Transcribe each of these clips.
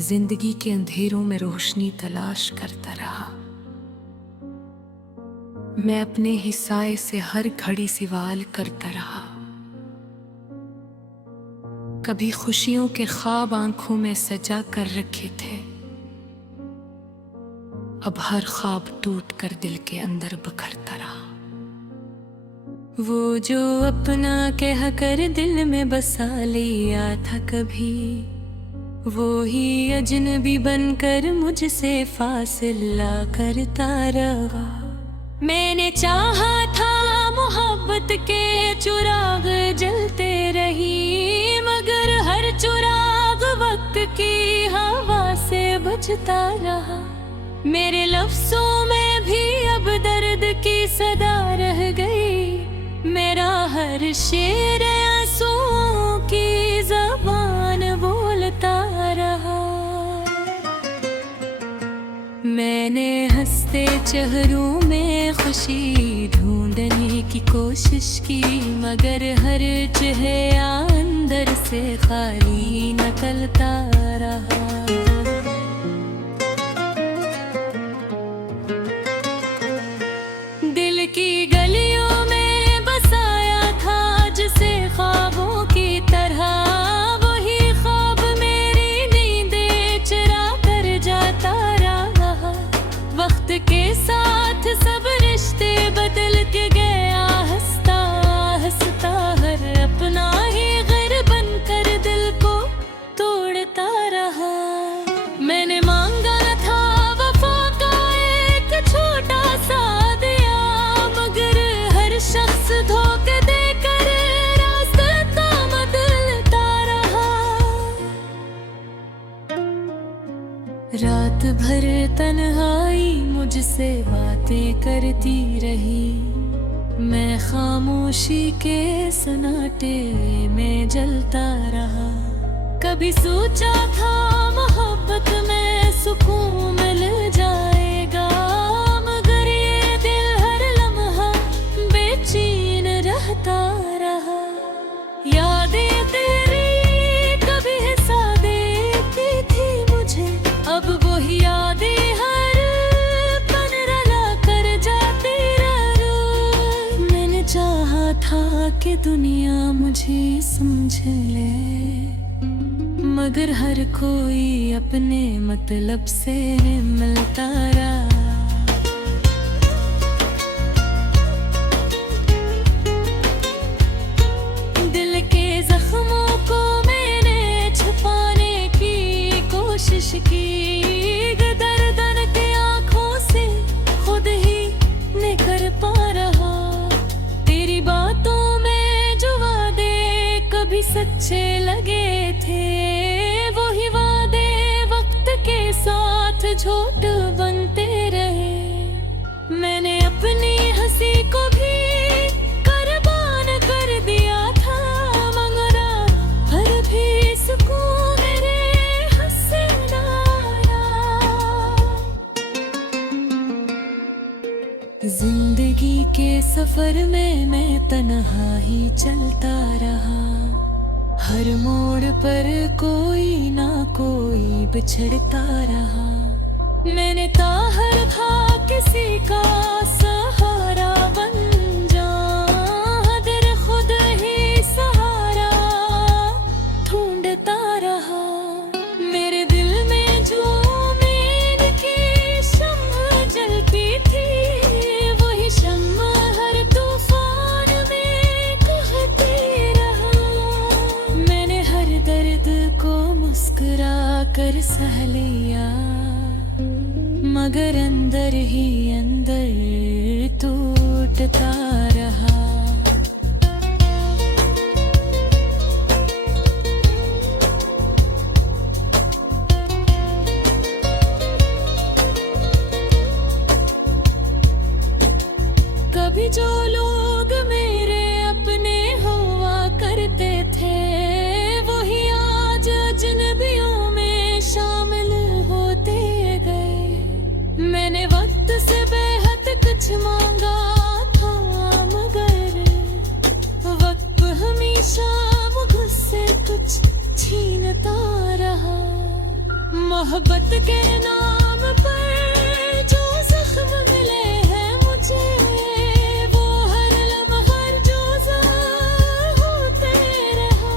जिंदगी के अंधेरों में रोशनी तलाश करता रहा। मैं अपने ही साए से हर घड़ी सवाल करता रहा। कभी खुशियों के ख्वाब आंखों में सजा कर रखे थे, अब हर ख्वाब टूट कर दिल के अंदर बिखरता रहा। वो जो अपना कह कर दिल में बसा लिया था कभी, वो ही अजनबी बनकर मुझसे फासिला करता रहा। मैंने चाहा था मोहब्बत के चिराग जलते रही, मगर हर चिराग वक्त की हवा से बुझता रहा। मेरे लफ्जों में भी अब दर्द की सदा रह गई, मेरा हर शेर आंसुओं की ज़बान बोलता रहा। मैंने हंसते चेहरों में खुशी ढूंढने की कोशिश की, मगर हर चेहरा अंदर से खाली निकलता रहा। दिल की गलियों में बसाया था जिसे ख्वाबों की तरह, वही ख्वाब मेरी नींदें चुरा कर जाता रहा। वक्त के साथ सब रिश्ते बदल के गया, हंसता हंसता हर अपना ही घर बनकर दिल को तोड़ता रहा। मैंने मांगा था वफा का एक छोटा सा दिया, मगर हर शख्स धोखे देकर रास्ता बदलता रहा। रात भर तन्हाई मुझसे बातें करती रही, मैं खामोशी के सन्नाटे में जलता रहा। कभी सोचा था मोहब्बत में सुकून मिल जाएगा, मगर ये दिल हर लम्हा बेचैन रहता रहा। यादें तेरी कभी हंसा देती थी मुझे, अब वही यादें हर पल रुला कर जाती रहा। मैंने चाहा था कि दुनिया मुझे समझ ले, मगर हर कोई अपने मतलब से मिलता रहा। दिल के जख्मों को मैंने छुपाने की कोशिश की, दर्द के आंखों से खुद ही निखर पा रहा। तेरी बातों में जो वादे कभी सच्चे लगे थे, वही वादे वक्त के साथ झूठ बनते रहे। मैंने अपनी हंसी को भी कुर्बान कर दिया था, मगर हर भी सुकून मेरे हंसे ना आया। जिंदगी के सफर में मैं तन्हा ही चलता रहा। हर मोड़ पर कोई ना कोई बिछड़ता रहा। मैंने ताहर था किसी का सहारा बन जाऊं, दिल खुद ही सहारा ढूंढता रहा। मेरे दिल में जो उम्मीद की शम्म जलती थी, वही शम्म हर तूफान में कहती रहा। मैंने हर दर्द को मुस्कुरा कर सह लिया, मगर अंदर ही अंदर टूटता रहा। कभी जो लोग मेरे अपने हुआ करते थे, वही आज अजनबियों में शामिल होते गए। मैंने वक्त से बेहद कुछ मांगा था, मगर वक्त हमेशा मुझसे कुछ छीनता रहा। मोहब्बत के नाम पर जो जख्म मिले हैं मुझे, वो हर लम्हा जो ज़ाहिर होते रहा।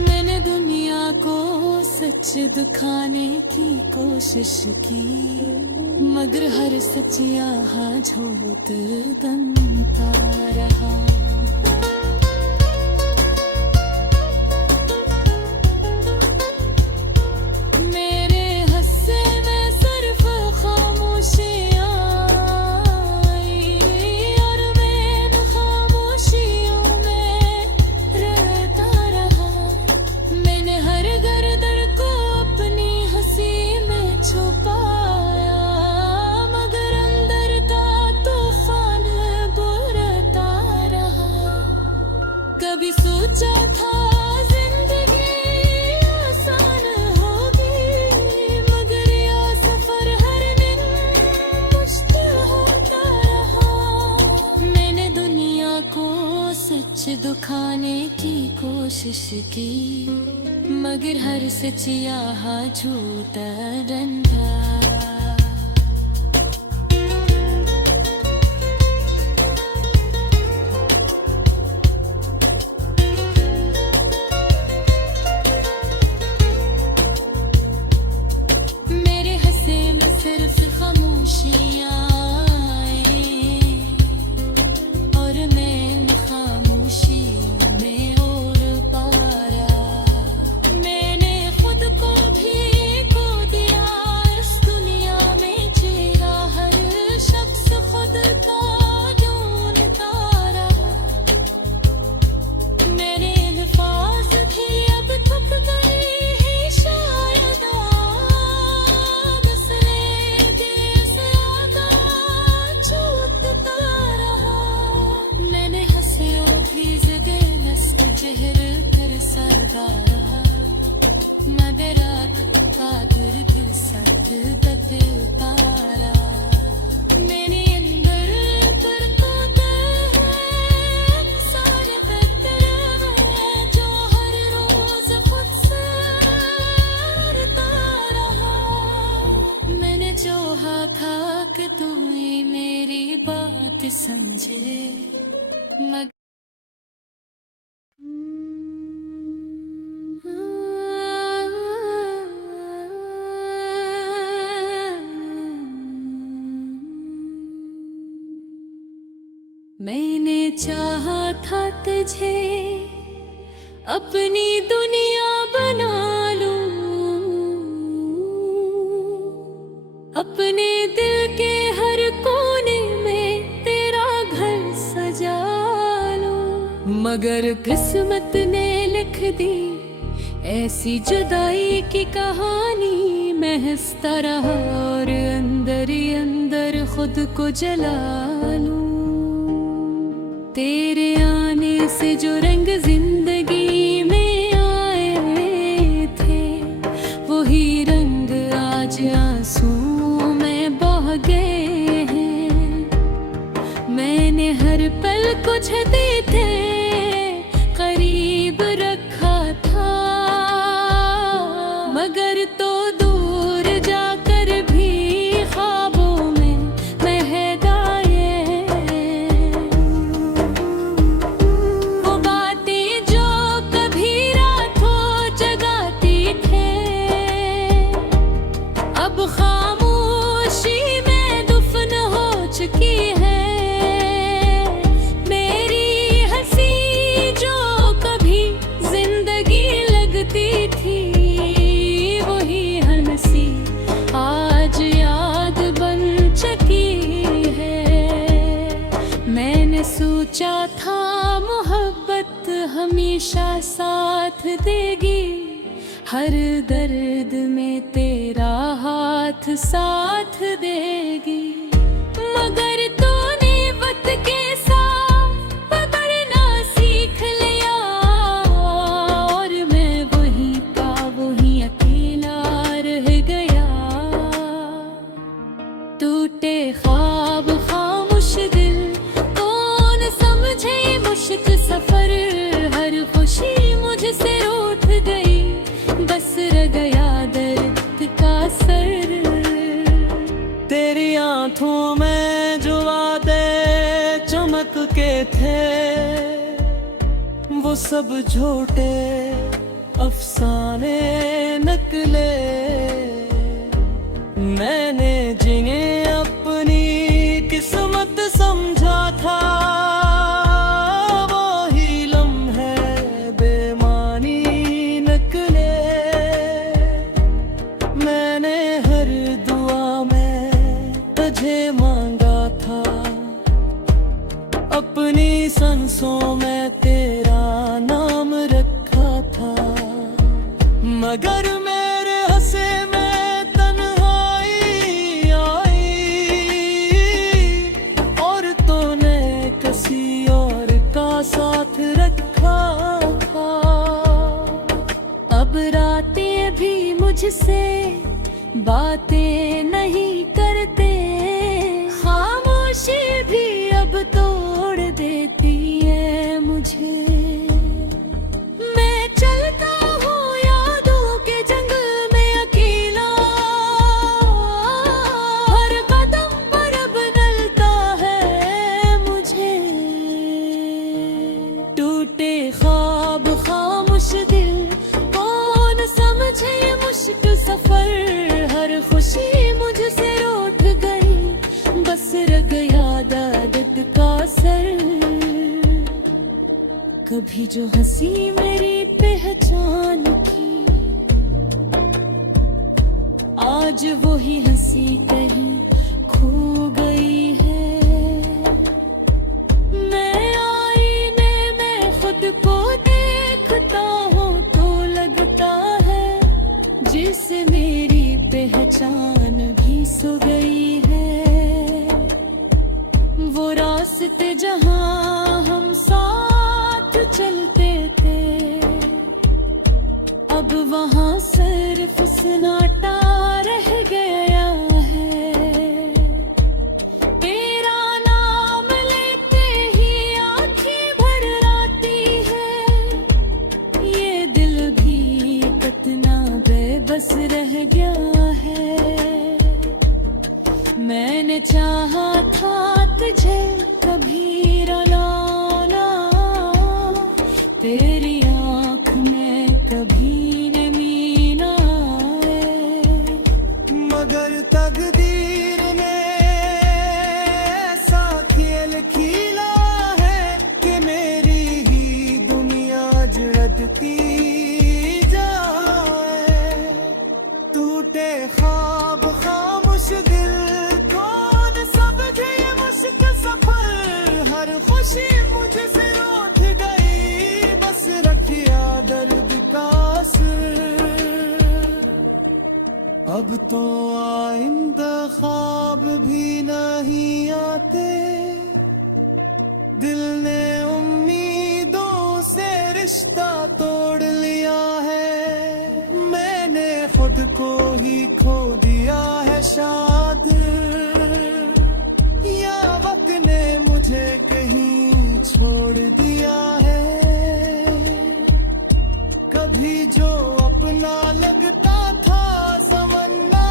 मैंने दुनिया को सच दिखाने की कोशिश की, मगर हर सच यहाँ झूठ बनता रहा। कभी सोचा था जिंदगी आसान होगी, मगर यह सफर हर दिन मुश्किल होता रहा। मैंने दुनिया को सच दिखाने की कोशिश की, मगर हर सच यहाँ झूठा रंधा। मगर कादिर की सच बता रहा। मेरे अंदर तरकता है सारे बेहतर है, जो हर रोज खुद से डरता रहा। मैंने चाहा था कि तू ही मेरी बात समझे, मगर मैंने चाहा था तुझे अपनी दुनिया बना लूं, अपने दिल के हर कोने में तेरा घर सजा लूं। मगर किस्मत ने लिख दी ऐसी जुदाई की कहानी, मैं हंसता रहा और अंदर ही अंदर खुद को जला लूं। तेरे आने से जो रंग जिंदगी में आए थे, वही रंग आज आंसुओं में बह गए हैं। मैंने हर पल कुछ दी थे करीब रखा था, मगर तो दूर जाकर भी ख्वाबों में सोचा था मोहब्बत हमेशा साथ देगी, हर दर्द में तेरा हाथ साथ देगी। मगर तूने वक्त के साथ पकड़ना सीख लिया, और मैं वहीं का वहीं अकेला रह गया। टूटे ख्वाब खामोश दिल, मुश्क सफर, हर खुशी मुझसे रूठ गई, बस रह गया दर्द के थे वो सब झूठे अफसाने नकले। मैंने जिन्हें अपनी किस्मत समझा था वो ही लम्हे बेमानी नकले। मैंने हर दुआ में तुझे मांगा था, अपनी सांसों में तेरा नाम रखा था। मगर मेरे हंसे में तन्हाई आई और तूने किसी और का साथ रखा था। अब रातें भी मुझसे बातें नहीं करते, खामोशी भी अब तोड़ देती है मुझे। मैं चलता हूँ यादों के जंगल में अकेला, हर कदम पर अब नलता है मुझे। टूटे ख्वाब खामोश दिल कौन समझे मुश्क सफर। हर खुशी मुझसे रूठ गई, बस रह गया दर्द का सर। कभी जो हंसी मेरी पहचान की, आज वो ही हंसी कहीं खो गई है। मैं आईने में खुद को देखता हूँ तो लगता है जिससे मेरी पहचान भी सो गई है। वो रास्ते जहाँ हम साथ चलते थे, अब वहाँ सिर्फ सन्नाटा रह गया है। तेरा नाम लेते ही आँखें भर आती है, ये दिल भी कितना बेबस रह गया है। मैंने चाहा था तुझे कभी रुलाना, तेरी आँख में कभी नमी ना आए। मगर तकदीर ने ऐसा खेल खेला है कि मेरी ही दुनिया झड़कती जाए। टूटे ख्वाब खामोश दिल कौन समझे मुश्क सफर। हर खुशी मुझसे रूठ गई, बस रखिया दर्द का असर। अब तो आइंदा ख्वाब भी नहीं आते, दिल ने उम्मीदों से रिश्ता तोड़ लिया है। मैंने खुद को ही खो दिया है शायद, या वक्त ने मुझे कहीं छोड़ दिया है। कभी जो अपना लगता था समन्ना,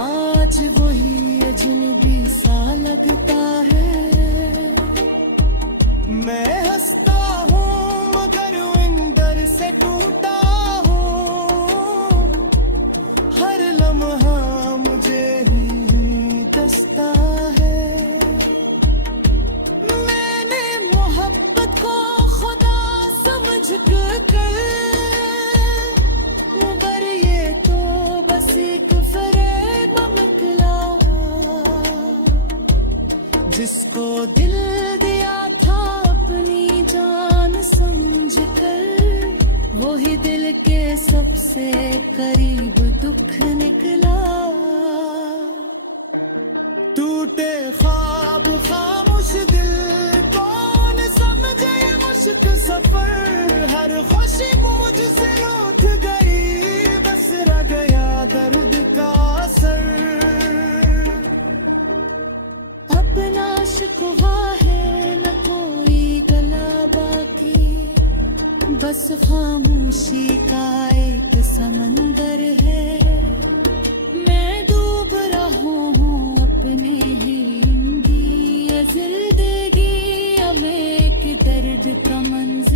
आज वही अजनबी सा लगता है। मैं हंसता हूँ मगर अंदर से टूटा हूँ, हर लम्हा मुझे ही दस्ता है। मैंने मोहब्बत को खुदा समझ कर, मगर ये तो बस एक फरेब निकला। जिसको दिल दिया था अपनी जान समझ कर, वो ही दिल के सबसे करीब दुख निकला। टूटे ख्वाब खामोश दिल कौन समझे मुश्क सफर। हर खुशी मुझसे रूठ गई, बस रह गया दर्द का असर। अपना शिकवा है न कोई गला बाकी, बस खामोशी का एक समंदर है। मैं डूब रहा हूँ अपने ही जिंदगी अब एक दर्द का मंजर